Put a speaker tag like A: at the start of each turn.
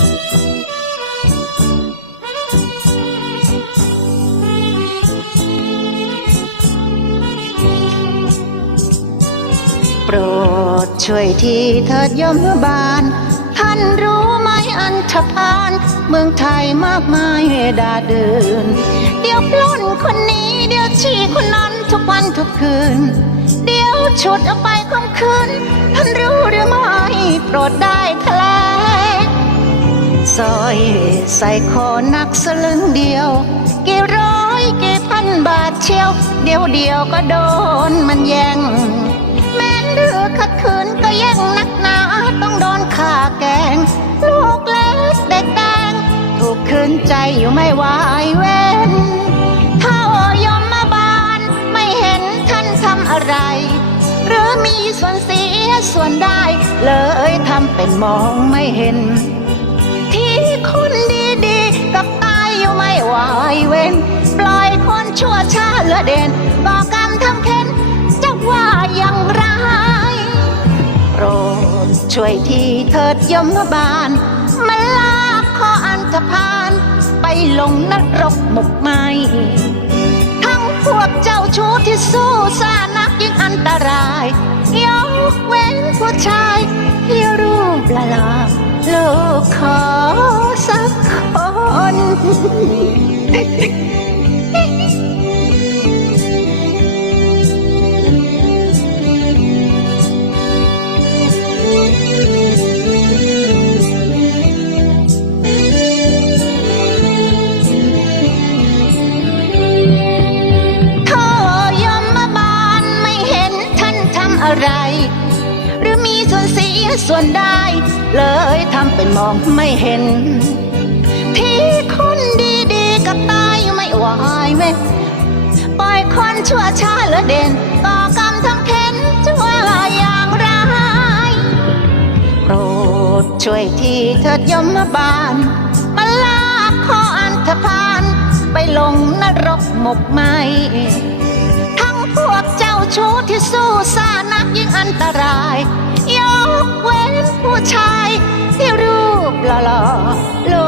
A: โปรดช่วยทีเถิดยมบาล ท่านรู้ไหมอันธพาลเมืองไทยมากมายดาเดิน เดี๋ยวปล้นคนนี้เดี๋ยวชี้คนนั้นทุกวันทุกคืน เดี๋ยวฉุดเอาไปข่มขืน ท่านรู้หรือไม่โปรดได้แถลง ซอยใส่คอนักสลึงเดียว กี่ร้อยกี่พันบาทเชียว เดียวเดียวก็โดนมันแย่ง แม้นเรือขัดขืนก็แย่งนักหนาต้องโดนฆ่าแกง ลูกเล็กเด็กแดงถูกคืนใจอยู่ไม่ไหวเว้นเทายมมาบานไม่เห็นท่านทำอะไร หรือมีส่วนเสียส่วนได้ เลยทำเป็นมองไม่เห็น ไหวเว้น ปล่อยคนชั่วช้าเลือเด่นก่อกรรมทำเข็นจะว่าอย่างไรโปรดช่วยทีเถิดยมบาลมาลากคออันธพาลไปลงนรกหมกไหมทั้งพวกเจ้าชู้ที่สู้ซานักยิ่งอันตรายยกเว้นผู้ชายที่รูปละลาลูกขอสักคน โทยมมาบานไม่เห็นท่านทำอะไร หรือมีส่วนเสียส่วนได้ เลยทำเป็นมองไม่เห็น ที่ค ชั่วช้าเหลือเด่นก่อกรรมทำเข็นจะว่าอย่างไรโปรดช่วยทีเถิดยมบาลมาลากคออันธพาลไปลงนรกหมกไหมทั้งพวกเจ้าชู้ที่สู้ซ่านักยิ่งอันตราย ยกเว้นผู้ชายที่รูปหล่อๆลูก